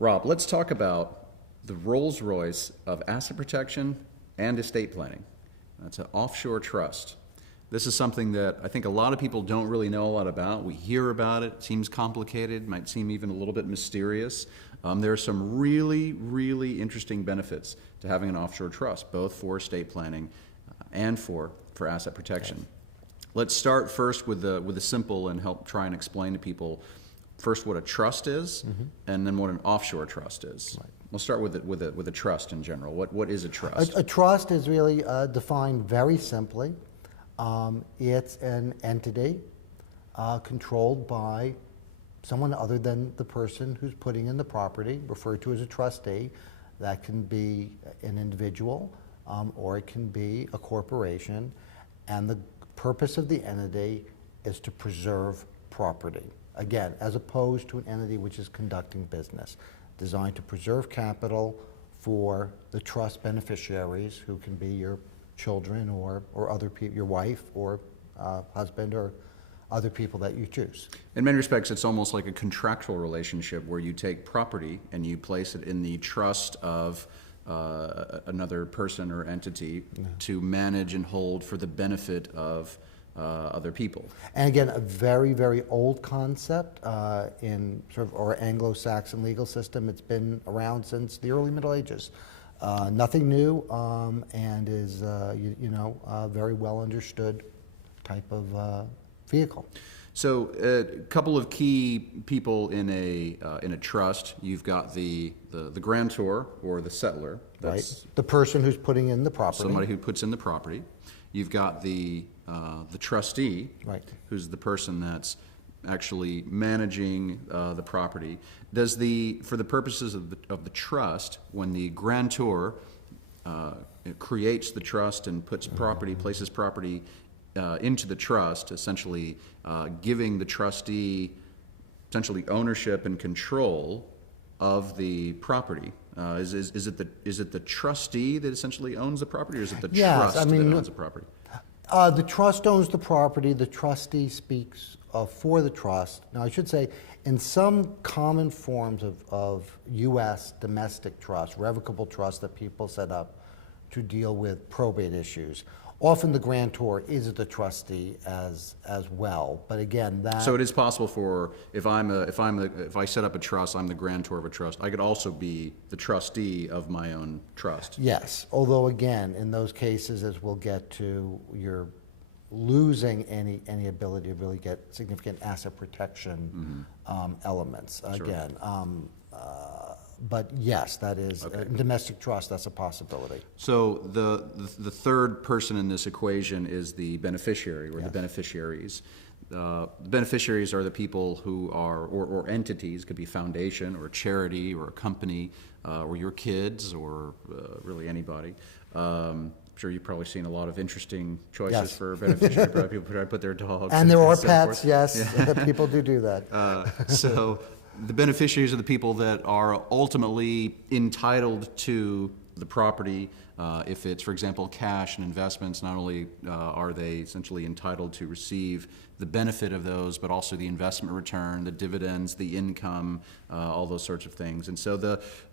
Rob, let's talk about the Rolls-Royce of asset protection and estate planning. That's an offshore trust. This is something that I think a lot of people don't really know a lot about. We hear about it, seems complicated, might seem even a little bit mysterious. There are some really, really interesting benefits to having an offshore trust, both for estate planning and for asset protection. Let's start first with the simple and help try and explain to people first what a trust is, and then what an offshore trust is. Right. We'll start with a trust in general. What is a trust? A trust is really defined very simply. It's an entity controlled by someone other than the person who's putting in the property, referred to as a trustee. That can be an individual, or it can be a corporation, and the purpose of the entity is to preserve property. Again, as opposed to an entity which is conducting business, designed to preserve capital for the trust beneficiaries, who can be your children or other people, your wife or husband or other people that you choose. In many respects, it's almost like a contractual relationship where you take property and you place it in the trust of another person or entity to manage and hold for the benefit of other people. And again, a very, very old concept in sort of our Anglo-Saxon legal system. It's been around since the early Middle Ages. Nothing new, and is very well understood type of vehicle. So a couple of key people in a trust. You've got the grantor or the settlor. That's right. The person who's putting in the property. somebody who puts in the property. You've got the trustee, Right. who's the person that's actually managing the property. For the purposes of the trust, when the grantor creates the trust and places property into the trust, essentially giving the trustee essentially ownership and control of the property. Is it the trustee that essentially owns the property, or is it the trust that owns the property? The trust owns the property. The trustee speaks for the trust. Now, I should say, in some common forms of U.S. domestic trust, revocable trust that people set up to deal with probate issues, often the grantor is the trustee as well. But again, that So it is possible for if I set up a trust, I'm the grantor of a trust. I could also be the trustee of my own trust. yes. Although again, in those cases, as we'll get to, you're losing any ability to really get significant asset protection elements. Again, but yes, that is domestic trust. That's a possibility. So the third person in this equation is the beneficiary or the beneficiaries. The beneficiaries are the people who are, or entities, could be a foundation or a charity or a company, or your kids, or really anybody. I'm sure you've probably seen a lot of interesting choices Yes. for beneficiary. Probably people try to put their dogs. And there are so pets, forth. yes. People do that. So the beneficiaries are the people that are ultimately entitled to the property. If it's, for example, cash and investments, not only are they essentially entitled to receive the benefit of those, but also the investment return, the dividends, the income, all those sorts of things. And so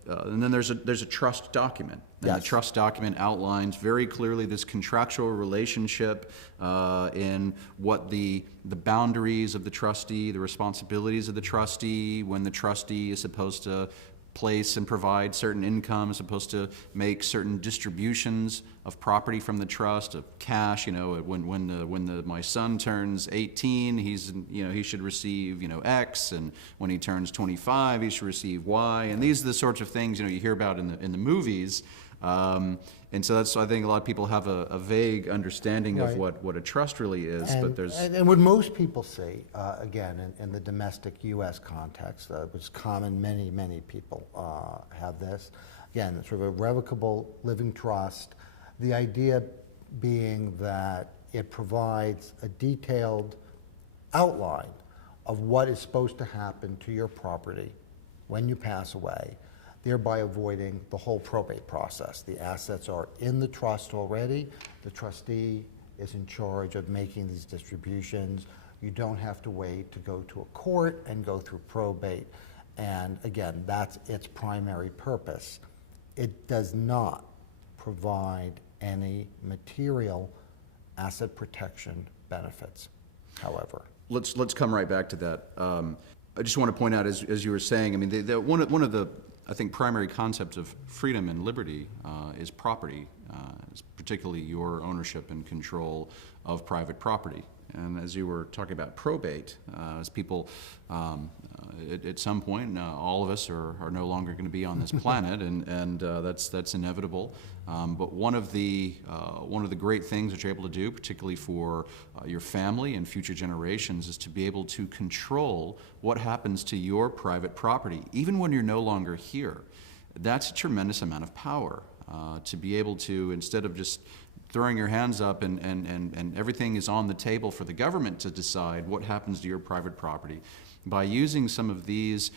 and then there's a trust document. And Yes. the trust document outlines very clearly this contractual relationship in what the boundaries of the trustee, the responsibilities of the trustee, when the trustee is supposed to place and provide certain income, is supposed to make certain distributions of property from the trust, of cash. When my son turns 18, he should receive X, and when he turns 25, he should receive Y. And these are the sorts of things you hear about in the movies. And so I think a lot of people have a vague understanding of what a trust really is. And what most people see, again, in the domestic U.S. context, which is common, many people have this. Again, sort of a revocable living trust. The idea being that it provides a detailed outline of what is supposed to happen to your property when you pass away, thereby avoiding the whole probate process. The assets are in the trust already. The trustee is in charge of making these distributions. You don't have to wait to go to a court and go through probate. And again, that's its primary purpose. It does not provide any material asset protection benefits, however. Let's come right back to that. I just want to point out, as you were saying, I mean, one of the, I think, primary concepts of freedom and liberty is property, particularly your ownership and control of private property. And as you were talking about probate, as people, at some point, all of us are no longer going to be on this planet, and that's inevitable. But one of the great things that you're able to do, particularly for your family and future generations, is to be able to control what happens to your private property, even when you're no longer here. That's a tremendous amount of power, to be able to, instead of just throwing your hands up and everything is on the table for the government to decide what happens to your private property, by using some of these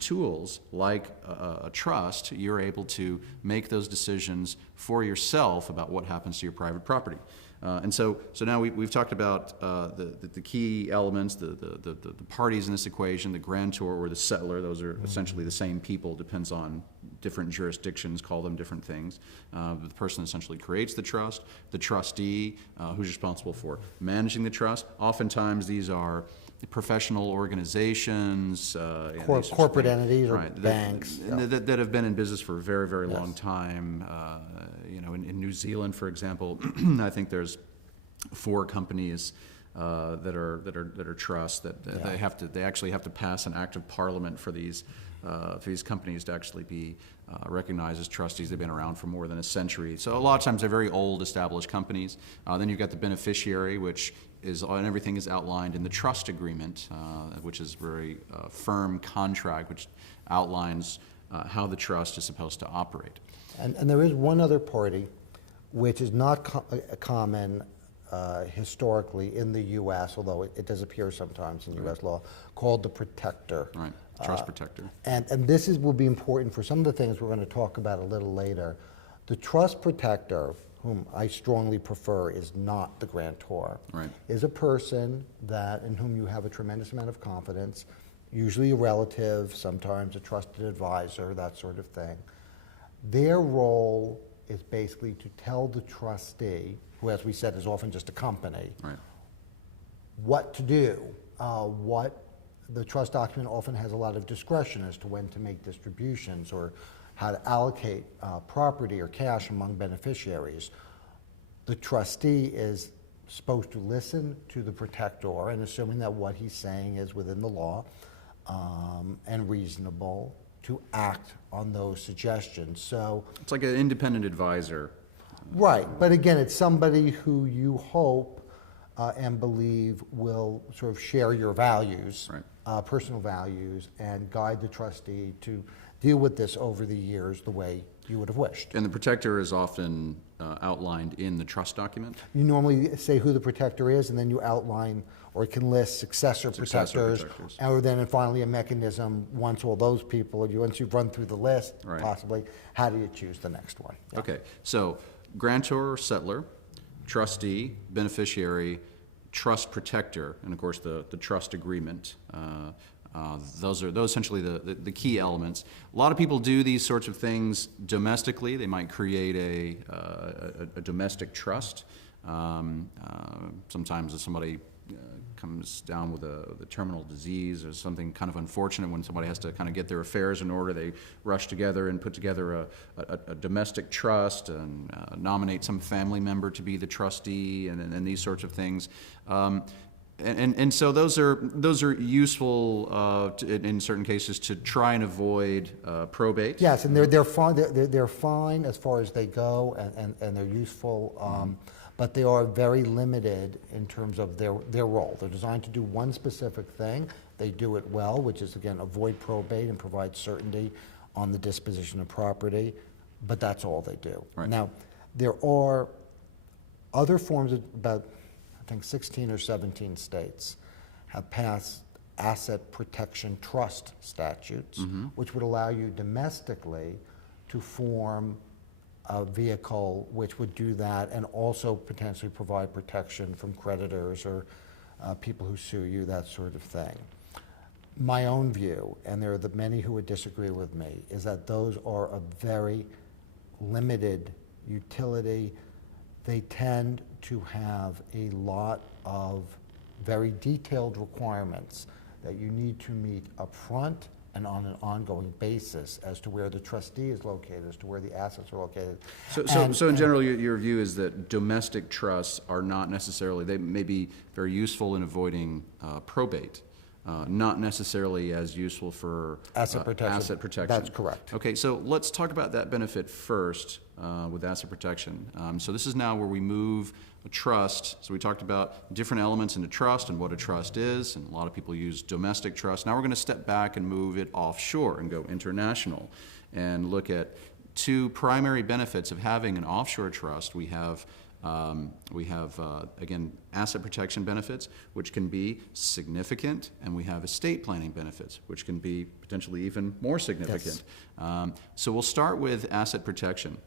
tools like a trust, you're able to make those decisions for yourself about what happens to your private property. And so now we've talked about the key elements, the parties in this equation, the grantor or the settlor. Those are essentially the same people, depends on different jurisdictions, call them different things. The person essentially creates the trust, the trustee, who's responsible for managing the trust. Oftentimes these are professional organizations, Corporate entities or right, banks. that have been in business for a very, very Yes. long time. In New Zealand, for example, I think there's 4 companies that are trusts that they actually have to pass an act of parliament for these companies to actually be recognized as trustees. They've been around for more than a century. So a lot of times they're very old, established companies. Then you've got the beneficiary, which is, and everything is outlined in the trust agreement, which is a very firm contract, which outlines how the trust is supposed to operate. And there is one other party which is not common historically in the U.S., although it does appear sometimes in U.S. law, called the protector. Right, trust protector. And this will be important for some of the things we're going to talk about a little later. The trust protector, whom I strongly prefer is not the grantor, Right. is a person in whom you have a tremendous amount of confidence, usually a relative, sometimes a trusted advisor, that sort of thing. Their role is basically to tell the trustee, who, as we said, is often just a company, Right. what to do. What the trust document often has a lot of discretion as to when to make distributions or how to allocate property or cash among beneficiaries. The trustee is supposed to listen to the protector, and assuming that what he's saying is within the law and reasonable, to act on those suggestions. So, It's like an independent advisor. right, but again, it's somebody who you hope and believe will sort of share your values, Right. personal values, and guide the trustee to deal with this over the years the way you would have wished. And the protector is often outlined in the trust document. You normally say who the protector is, and then you outline, or it can list successor protectors, protectors. or then finally a mechanism, once all those people, once you've run through the list, Right. possibly, how do you choose the next one? Yeah. Okay, so grantor or settlor, trustee, beneficiary, trust protector, and of course the trust agreement. Those are essentially the key elements. A lot of people do these sorts of things domestically. They might create a domestic trust. Sometimes if somebody comes down with a terminal disease or something kind of unfortunate, when somebody has to kind of get their affairs in order, they rush together and put together a domestic trust and nominate some family member to be the trustee and these sorts of things. And so those are useful in certain cases to try and avoid probate. Yes, and they're fine. They're fine as far as they go, and they're useful. But they are very limited in terms of their role. They're designed to do one specific thing. They do it well, which is, again, avoid probate and provide certainty on the disposition of property. But that's all they do. Right. Now, there are other forms of, about, I think, 16 or 17 states have passed asset protection trust statutes, which would allow you domestically to form a vehicle which would do that and also potentially provide protection from creditors or people who sue you, that sort of thing. My own view, and there are the many who would disagree with me, is that those are a very limited utility. They tend to have a lot of very detailed requirements that you need to meet upfront and on an ongoing basis as to where the trustee is located, as to where the assets are located. So in general, your view is that domestic trusts are not necessarily, they may be very useful in avoiding probate, not necessarily as useful for Asset protection. asset protection. That's correct. Okay, so let's talk about that benefit first with asset protection. So this is now where we move a trust. So we talked about different elements in a trust and what a trust is, and a lot of people use domestic trust. Now we're going to step back and move it offshore and go international and look at two primary benefits of having an offshore trust. We have again, asset protection benefits, which can be significant, and we have estate planning benefits, which can be potentially even more significant. Yes. So we'll start with asset protection.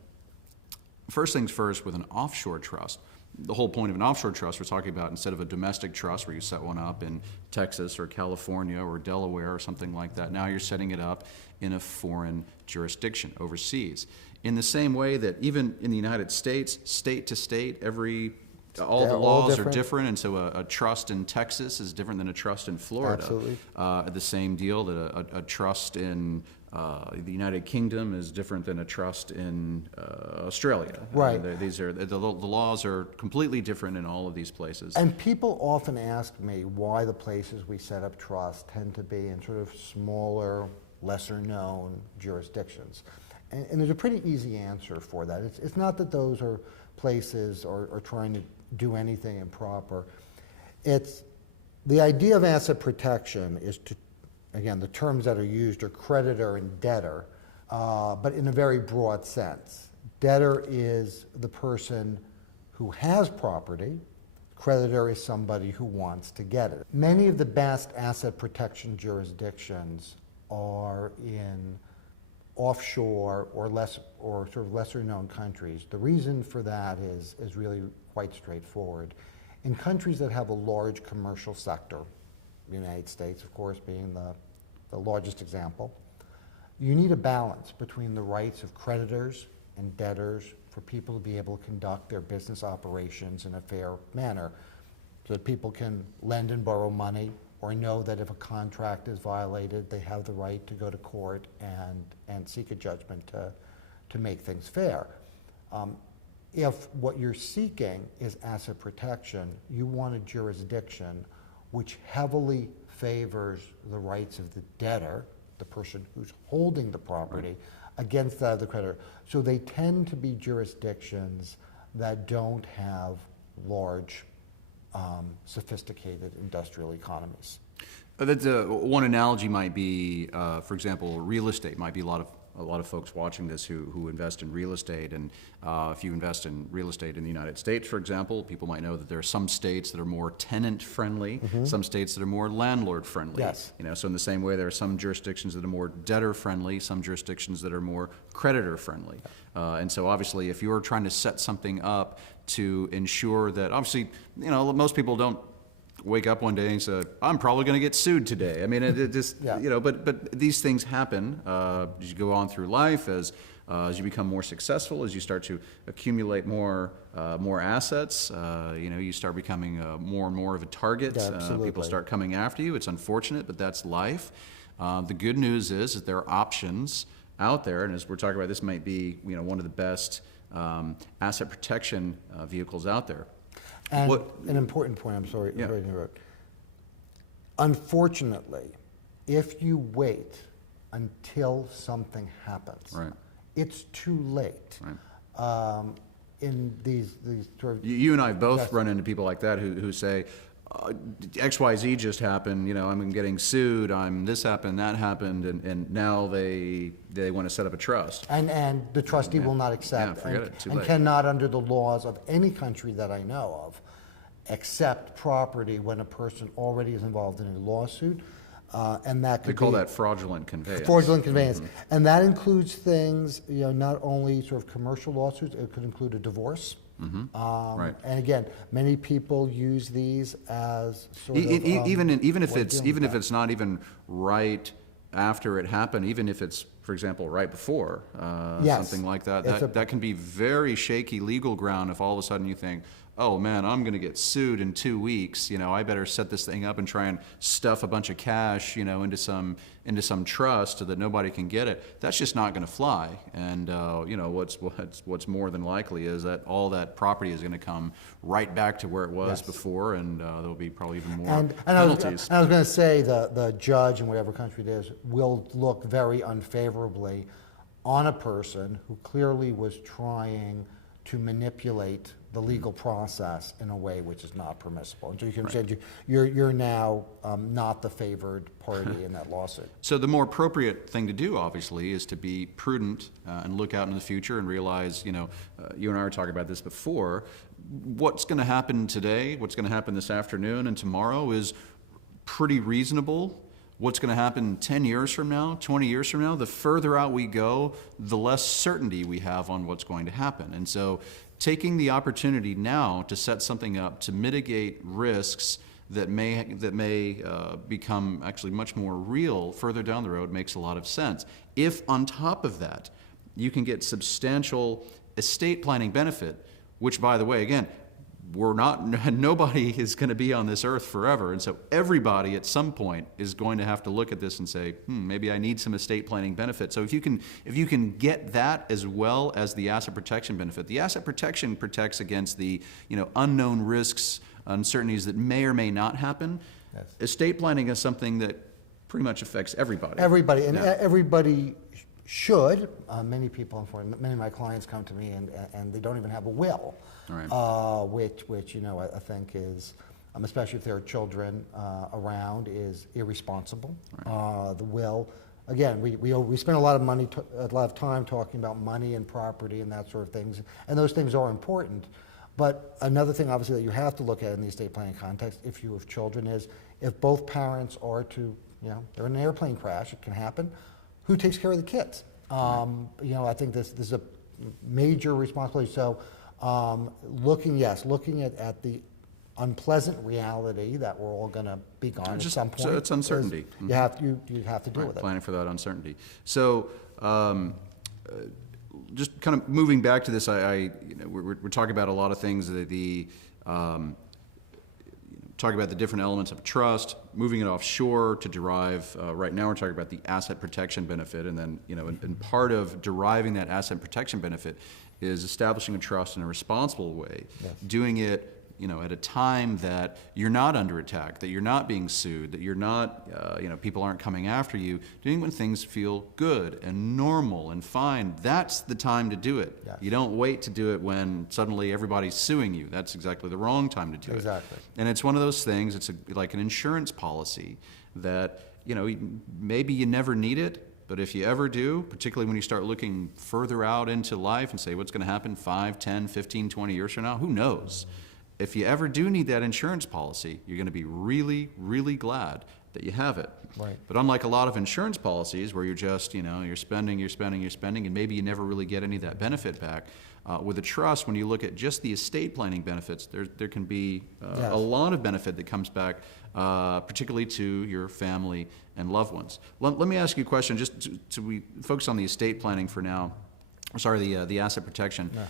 First things first, with an offshore trust. The whole point of an offshore trust, we're talking about, instead of a domestic trust where you set one up in Texas or California or Delaware or something like that, now you're setting it up in a foreign jurisdiction overseas. In the same way that even in the United States, state to state, all They're the all laws are different. different, and so a trust in Texas is different than a trust in Florida. Absolutely. The same deal that a trust in the United Kingdom is different than a trust in Australia. Right. The laws are completely different in all of these places. And people often ask me why the places we set up trusts tend to be in sort of smaller, lesser-known jurisdictions. And there's a pretty easy answer for that. It's not that those are places are trying to do anything improper. It's the idea of asset protection is to, again, the terms that are used are creditor and debtor, but in a very broad sense. Debtor is the person who has property. Creditor is somebody who wants to get it. Many of the best asset protection jurisdictions are in offshore or sort of lesser known countries. The reason for that is really quite straightforward. In countries that have a large commercial sector, the United States, of course, being the largest example, you need a balance between the rights of creditors and debtors for people to be able to conduct their business operations in a fair manner, so that people can lend and borrow money, or know that if a contract is violated, they have the right to go to court and seek a judgment to make things fair. If what you're seeking is asset protection, you want a jurisdiction which heavily favors the rights of the debtor, the person who's holding the property, against that of the creditor. So they tend to be jurisdictions that don't have large sophisticated industrial economies. One analogy might be, for example, real estate. Might be a lot of folks watching this who invest in real estate, and if you invest in real estate in the United States, for example, people might know that there are some states that are more tenant-friendly, some states that are more landlord-friendly. Yes. So in the same way, there are some jurisdictions that are more debtor-friendly, some jurisdictions that are more creditor-friendly. And so obviously, if you're trying to set something up to ensure that, obviously, most people don't wake up one day and say, I'm probably going to get sued today. I mean, it just, Yeah. But these things happen as you go on through life, as you become more successful, as you start to accumulate more assets, you start becoming more and more of a target. Yeah, absolutely. People start coming after you. It's unfortunate, but that's life. The good news is that there are options out there, and as we're talking about, this might be one of the best asset protection vehicles out there. And an important point, I'm sorry, Yeah. to interrupt. Unfortunately, if you wait until something happens, Right. it's too late. Right. In these sort of You and I both Yes. run into people like that who say, XYZ just happened, I'm getting sued, this happened, that happened, and now they want to set up a trust. and the trustee will not accept Yeah, forget it. Too and late. cannot, under the laws of any country that I know of, accept property when a person already is involved in a lawsuit, and that They could call be that fraudulent conveyance. fraudulent conveyance, and that includes things, not only sort of commercial lawsuits. It could include a divorce. Right. And again, many people use these as sort of Even if way of it's dealing even with if that. it's not even right after it happened, even if it's, for example, right before, Yes. something like that, It's a- that can be very shaky legal ground if all of a sudden you think, oh man, I'm going to get sued in 2 weeks. I better set this thing up and try and stuff a bunch of cash, into some trust so that nobody can get it. That's just not going to fly. And what's more than likely is that all that property is going to come right back to where it was Yes. before, and there'll be probably even more And penalties. I was going to say the judge in whatever country it is will look very unfavorably on a person who clearly was trying to manipulate the legal process in a way which is not permissible. And so you can say you're now not the favored party in that lawsuit. So the more appropriate thing to do, obviously, is to be prudent and look out into the future and realize, you and I were talking about this before, what's going to happen today, what's going to happen this afternoon and tomorrow is pretty reasonable. What's going to happen 10 years from now, 20 years from now, the further out we go, the less certainty we have on what's going to happen. And so taking the opportunity now to set something up to mitigate risks that may become actually much more real further down the road makes a lot of sense. If on top of that, you can get substantial estate planning benefit, which, by the way, again, nobody is going to be on this earth forever. And so everybody at some point is going to have to look at this and say, maybe I need some estate planning benefit. So if you can get that as well as the asset protection benefit, the asset protection protects against the, unknown risks, uncertainties that may or may not happen. Yes. Estate planning is something that pretty much affects everybody. Everybody, and Yeah. everybody should. Many people, many of my clients come to me and they don't even have a will, Right. which I think is, especially if there are children around, is irresponsible. The will, again, we spend a lot of time talking about money and property and that sort of things, and those things are important. But another thing, obviously, that you have to look at in the estate planning context, if you have children, is if both parents are to, they're in an airplane crash, it can happen. Who takes care of the kids? I think this is a major responsibility. So, looking at the unpleasant reality that we're all going to be gone at some point. So it's uncertainty. You have to deal with it. Planning for that uncertainty. So, just kind of moving back to this, we're talking about a lot of things. Talking about the different elements of trust, moving it offshore to derive. Right now, we're talking about the asset protection benefit, and then and part of deriving that asset protection benefit is establishing a trust in a responsible way, Yes. doing it at a time that you're not under attack, that you're not being sued, that you're not, people aren't coming after you, doing when things feel good and normal and fine. That's the time to do it. Yes. You don't wait to do it when suddenly everybody's suing you. That's exactly the wrong time to do Exactly. it. And it's one of those things, it's like an insurance policy that, maybe you never need it, but if you ever do, particularly when you start looking further out into life and say what's going to happen 5, 10, 15, 20 years from now, who knows? If you ever do need that insurance policy, you're going to be really, really glad that you have it. Right. But unlike a lot of insurance policies where you're just, you're spending, and maybe you never really get any of that benefit back, with a trust, when you look at just the estate planning benefits, there can be Yes. a lot of benefit that comes back, particularly to your family and loved ones. Let me ask you a question, just to we focus on the estate planning for now. Sorry, the asset protection. Yeah.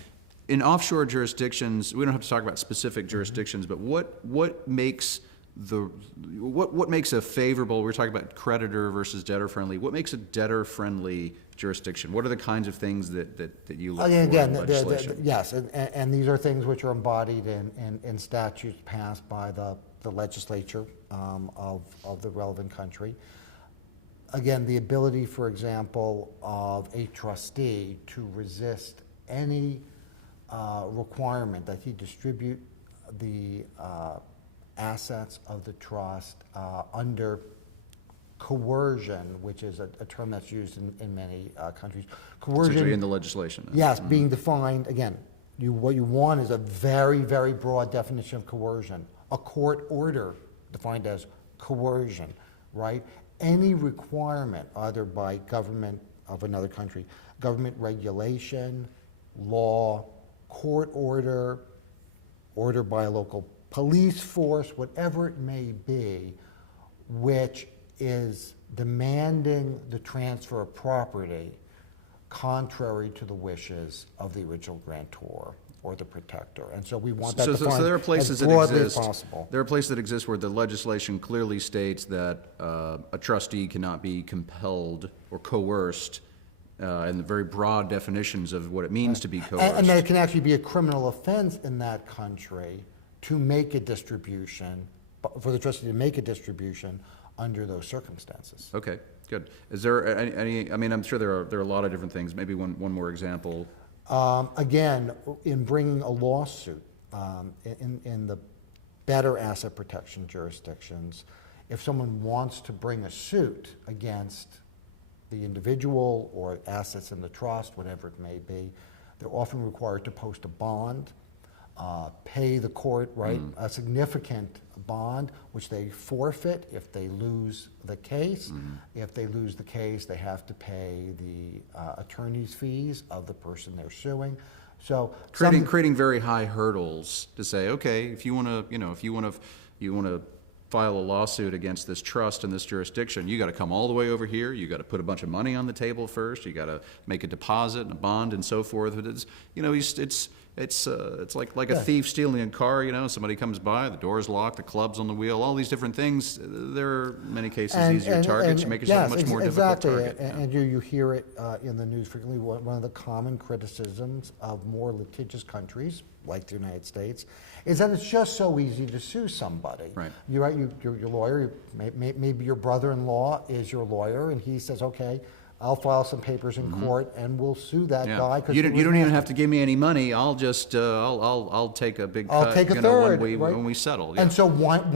In offshore jurisdictions, we don't have to talk about specific jurisdictions, but what makes a favorable, we're talking about creditor versus debtor friendly, what makes a debtor friendly jurisdiction? What are the kinds of things that you look for Again, in legislation? yes, and these are things which are embodied in statutes passed by the legislature of the relevant country. Again, the ability, for example, of a trustee to resist any requirement that he distribute the assets of the trust under coercion, which is a term that's used in many countries. Coercion, Essentially in the legislation. yes, being defined, again, what you want is a very, very broad definition of coercion. A court order defined as coercion, right? Any requirement, either by government of another country, government regulation, law, court order, order by a local police force, whatever it may be, which is demanding the transfer of property contrary to the wishes of the original grantor or the protector. And so we want that So defined there are places as that broadly as exist. possible. There are places that exist where the legislation clearly states that a trustee cannot be compelled or coerced, and the very broad definitions of what it means to be coerced. And that it can actually be a criminal offense in that country to make a distribution, for the trustee to make a distribution under those circumstances. Okay, good. Is there any, I mean, I'm sure there are a lot of different things. Maybe one more example. Again, in bringing a lawsuit, in the better asset protection jurisdictions, if someone wants to bring a suit against the individual or assets in the trust, whatever it may be, they're often required to post a bond, pay the court, right, a significant bond, which they forfeit if they lose the case. If they lose the case, they have to pay the attorney's fees of the person they're suing. So Creating very high hurdles to say, okay, if you want to file a lawsuit against this trust in this jurisdiction, you got to come all the way over here. You got to put a bunch of money on the table first. You got to make a deposit and a bond and so forth. It's like a thief stealing a car. Somebody comes by, the door's locked, the club's on the wheel. All these different things. There are many cases easier targets. You make yourself a much more difficult target. And you hear it in the news frequently. One of the common criticisms of more litigious countries, like the United States, is that it's just so easy to sue somebody. Right. You're right. Your lawyer, maybe your brother-in-law is your lawyer, and he says, "Okay, I'll file some papers in court, and we'll sue that guy." You don't even have to give me any money. I'll just I'll take a big cut. I'll take a third, when we settle. Yeah. And so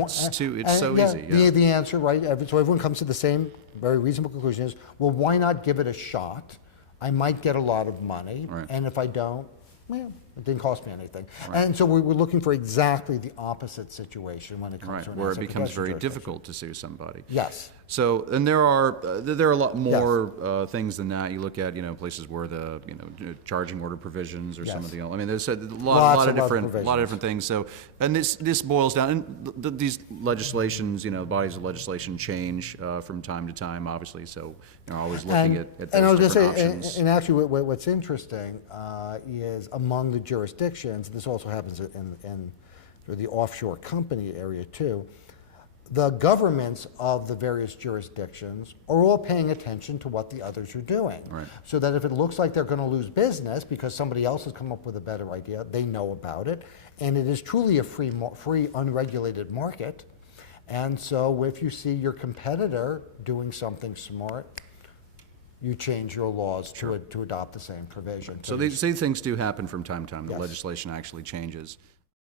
It's so easy. Yeah. The answer, right? So everyone comes to the same very reasonable conclusion: is, well, why not give it a shot? I might get a lot of money, Right. and if I don't, well, it didn't cost me anything. And so we're looking for exactly the opposite situation when it comes Right, to an where it asset becomes protection very jurisdiction. difficult to sue somebody. Yes. So, and there are a lot more things than that. You look at places where the charging order provisions or some Yes. of the. I mean, there's a Lots lot of of other different provisions. things. So, and this boils down. And these legislations, bodies of legislation change from time to time, obviously. So, always looking at those and I was going to different say, options. and actually, what's interesting is among the jurisdictions, this also happens in the offshore company area too. The governments of the various jurisdictions are all paying attention to what the others are doing. Right. So that if it looks like they're going to lose business because somebody else has come up with a better idea, they know about it. And it is truly a free unregulated market. And so if you see your competitor doing something smart, you change your laws to adopt the same provision. So these things do happen from time to time. The Yes. legislation actually changes.